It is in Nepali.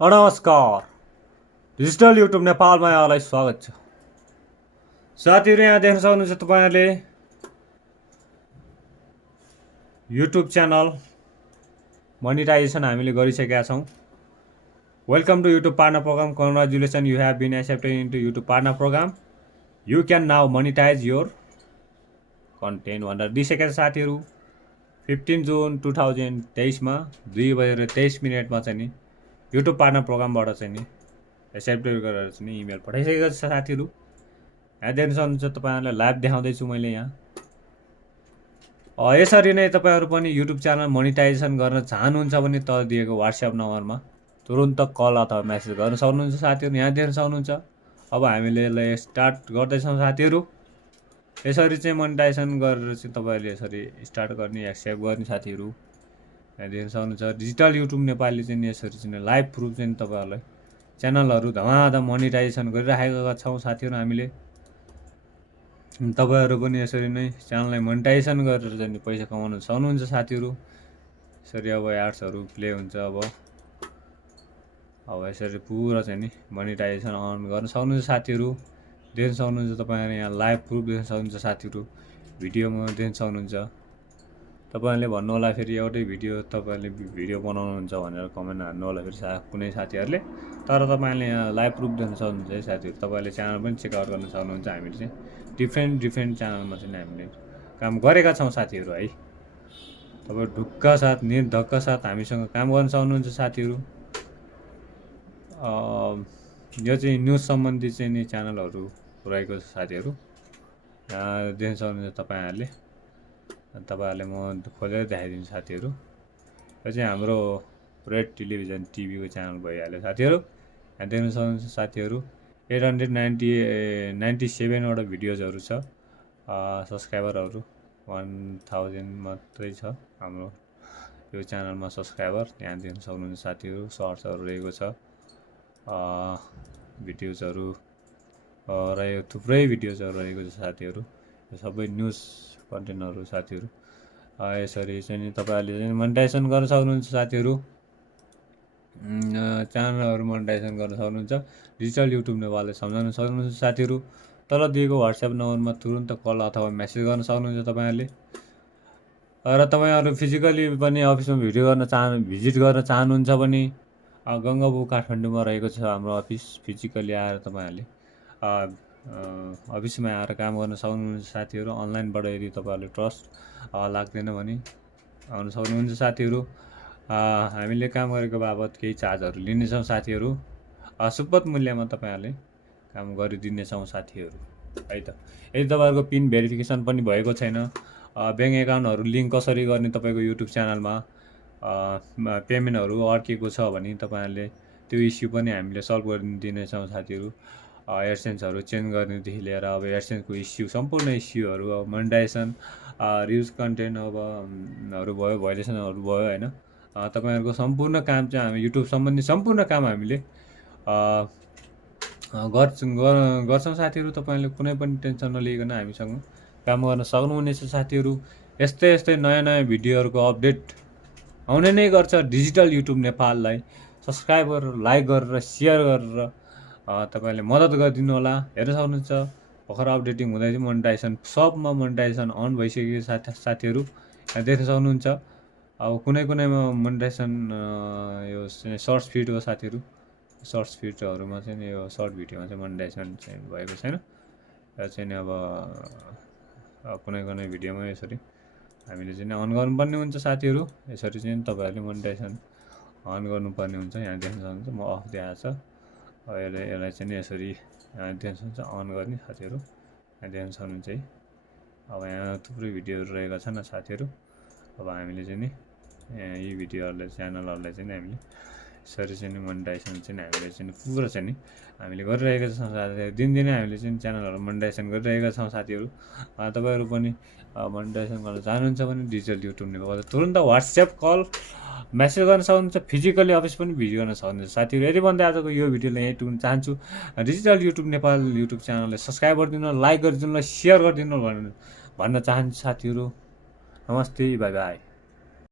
नमस्कार डिजिटल युट्युब नेपालमा यहाँलाई स्वागत छ। साथीहरू यहाँ देख्न सक्नुहुन्छ तपाईहरुले युट्युब च्यानल मोनेटाइजेसन हामीले गरिसकेका छौं। Welcome to YouTube partner program. Congratulation, you have been accepted into YouTube partner program. You can now monetize your content भनेर दिइसकेका छ साथीहरू। 15 जुन 2023 मा 2:23 चाहिँ नि युट्युब पार्टनर प्रोग्रामबाट चाहिँ नि एक्सेप्टेड गरेर चाहिँ नि इमेल पठाइसकेको छ साथीहरू। यहाँ देख्न सक्नुहुन्छ तपाईहरुलाई लाइभ देखाउँदैछु मैले यहाँ। यसरी नै तपाईहरु पनि युट्युब च्यानल मोनेटाइजेसन गर्न चाहनुहुन्छ भने तल दिएको WhatsApp नम्बरमा तुरुन्त कल अथवा मेसेज गर्न सक्नुहुन्छ साथीहरू। यहाँ देख्न सक्नुहुन्छ। अब हामीले यसलाई स्टार्ट गर्दैछौँ साथीहरू। यसरी चाहिँ मोनेटाइजेसन गरेर चाहिँ तपाईहरुले यसरी स्टार्ट गर्ने एक्सेप्ट गर्ने साथीहरू। यहाँ देख्न सक्नुहुन्छ डिजिटल युट्युब नेपालले चाहिँ यसरी चाहिँ लाइभ प्रुफ चाहिँ तपाईहरुलाई च्यानलहरु धमाधम मोनेटाइजेसन गरिराखेका छौं साथीहरू हामीले। तपाईहरु पनि यसरी नै च्यानललाई मोनेटाइजेसन गरेर चाहिँ पैसा कमाउन सक्नुहुन्छ साथीहरू। यसरी अब एड्सहरु प्ले हुन्छ। अब यसरी पुरा चाहिँ नि मोनेटाइजेसन अन गर्न सक्नुहुन्छ साथीहरू। देख्न सक्नुहुन्छ तपाईहरु यहाँ लाइभ प्रुफ देख्न सक्नुहुन्छ साथीहरू। भिडियोमा देख्न सक्नुहुन्छ। तपाईहरुले भन्नु होला फेरि एउटै भिडियो तपाईहरुले भिडियो बनाउनुहुन्छ भनेर कमेन्ट हान्नु होला फेरि कुनै साथीहरुले। तर तपाईहरुले यहाँ लाइभ प्रुफ देख्न सक्नुहुन्छ है साथीहरू। तपाईहरुले च्यानल पनि चेक आउट गर्न सक्नुहुन्छ। हामीले चाहिँ डिफ्रेन्ट च्यानलमा चाहिँ हामीले काम गरेका छौं साथीहरू है। तपाईहरु ढुक्क साथ निर्धक्क साथ हामीसँग काम गर्न सक्नुहुन्छ साथीहरू। यो चाहिँ न्यूज सम्बन्धी चाहिँ नि च्यानलहरु रहेको छ साथीहरू। यहाँ देख्न सक्नुहुन्छ तपाईहरुले म खोलेर देखाइदिन्छु साथीहरू। यो चाहिँ हाम्रो रेड टेलिभिजन टिभीको च्यानल भइहाल्यो साथीहरू। यहाँ देख्न सक्नुहुन्छ साथीहरू 897 वटा भिडियोजहरु छ। सब्स्क्राइबरहरु 1000 मात्रै छ हाम्रो यो च्यानलमा सब्स्क्राइबर। यहाँ देख्न सक्नुहुन्छ साथीहरू। सर्ट्सहरु रहेको छ। भिडियोजहरु रहेको थुप्रै भिडियोजहरु रहेको छ साथीहरू। यो सबै न्यूज कन्टेन्टहरु साथीहरू। यसरी चाहिँ तपाईहरुले चाहिँ मोनेटाइजेसन गर्न सक्नुहुन्छ साथीहरू। च्यानलहरु मोनेटाइजेसन गर्न सक्नुहुन्छ। डिजिटल युट्युब नेपालले सम्झाउन सक्नुहुन्छ साथीहरू। तल दिएको WhatsApp नम्बरमा तुरुन्त कल अथवा मेसेज गर्न सक्नुहुन्छ तपाईहरुले। र तपाईहरु फिजिकली पनि अफिसमा भिजिट गर्न चाहनुहुन्छ भने गंगाबु काठमाडौँमा रहेको छ हाम्रो अफिस। फिजिकली आएर तपाईहरुले अफिसमा आएर काम गर्न सक्नुहुन्छ साथीहरू। अनलाइनबाट यदि तपाईहरुले ट्रस्ट लाग्दैन भने आउन सक्नुहुन्छ साथीहरू। हामीले काम गरेको बाबत केही चार्जहरु लिनेछौं साथीहरू। सुपथ मूल्यमा तपाईहरुले काम गरिदिनेछौं साथीहरू है त। यदि तपाईहरुको पिन भेरिफिकेसन पनि भएको छैन, बैंक एकाउन्टहरु लिंक कसरी गर्ने तपाईको युट्युब च्यानलमा पेमेन्टहरु अड्केको छ भने तपाईहरुले त्यो इस्यु पनि हामीले सल्भ गरिदिनेछौं साथीहरू। एडसेन्सहरु चेन्ज गर्नेदेखि लिएर अब एडसेन्सको इस्यु सम्पूर्ण इस्युहरु अब मोनेटाइजेसन रियुज कन्टेन्ट हरु भयो, भाइलेसनहरु भयो हैन। तपाईहरुको सम्पूर्ण काम चाहिँ हामी युट्युब सम्बन्धी सम्पूर्ण काम हामीले गर्छौं साथीहरू। तपाईहरुले कुनै पनि टेन्सन नलिइकन हामीसँग काम गर्न सक्नुहुनेछ साथीहरू। यस्तै नयाँ भिडियोहरुको अपडेट आउने नै गर्छ। डिजिटल युट्युब नेपाललाई सब्स्क्राइब गरेर लाइक गरेर शेयर गरेर तपाईहरुले मद्दत गरिदिनु होला। हेर्न सक्नुहुन्छ भर्खर अपडेटिङ हुँदै थियो मोनेटाइजेसन सबमा मोनेटाइजेसन अन भइसक्यो साथीहरू। यहाँ देख्न सक्नुहुन्छ। अब कुनैमा मोनेटाइजेसन यो सर्ट्स फिड हो साथीहरू। सर्ट्स फिडहरुमा चाहिँ यो सर्ट भिडियोमा चाहिँ मोनेटाइजेसन चाहिँ भएको छैन। यो चाहिँ अब कुनै भिडियोमा यसरी हामीले चाहिँ अन गर्नुपर्ने हुन्छ साथीहरू। यसरी चाहिँ तपाईहरुले मोनेटाइजेसन अन गर्नुपर्ने हुन्छ। यहाँ देख्न सक्नुहुन्छ म अफ देखाएको छ। यसलाई चाहिँ यसरी देख्न सक्नुहुन्छ अन गर्ने साथीहरू। यहाँ देख्न सक्नुहुन्छ है। अब यहाँ थुप्रै भिडियोहरु रहेका छन् साथीहरू। अब हामीले चाहिँ नि यी भिडियोहरुलाई च्यानलहरुलाई चाहिँ हामीले यसरी चाहिँ मोनेटाइजेसन चाहिँ हामीले चाहिँ पुरा चाहिँ नि हामीले गरिरहेका छौं साथीहरू। दिनदिनै हामीले चाहिँ च्यानलहरु मोनेटाइजेसन गरिरहेका छौं साथीहरू। तपाईहरु पनि मोनेटाइजेसन गर्न चाहनुहुन्छ भने डिजिटल युट्युब नेपालले तुरुन्त WhatsApp कल मेसेज गर्न सक्नुहुन्छ। फिजिकली अफिस पनि भिजिट गर्न सक्नुहुन्छ साथीहरू। यदि भन्दै आजको यो भिडियोलाई यही टुक्न चाहन्छु। डिजिटल युट्युब नेपाल युट्युब च्यानललाई सब्स्क्राइब गरिदिनु, लाइक गरिदिनु, शेयर गरिदिनु भन्न चाहन्छु साथीहरू। नमस्ते, बाइ बाइ।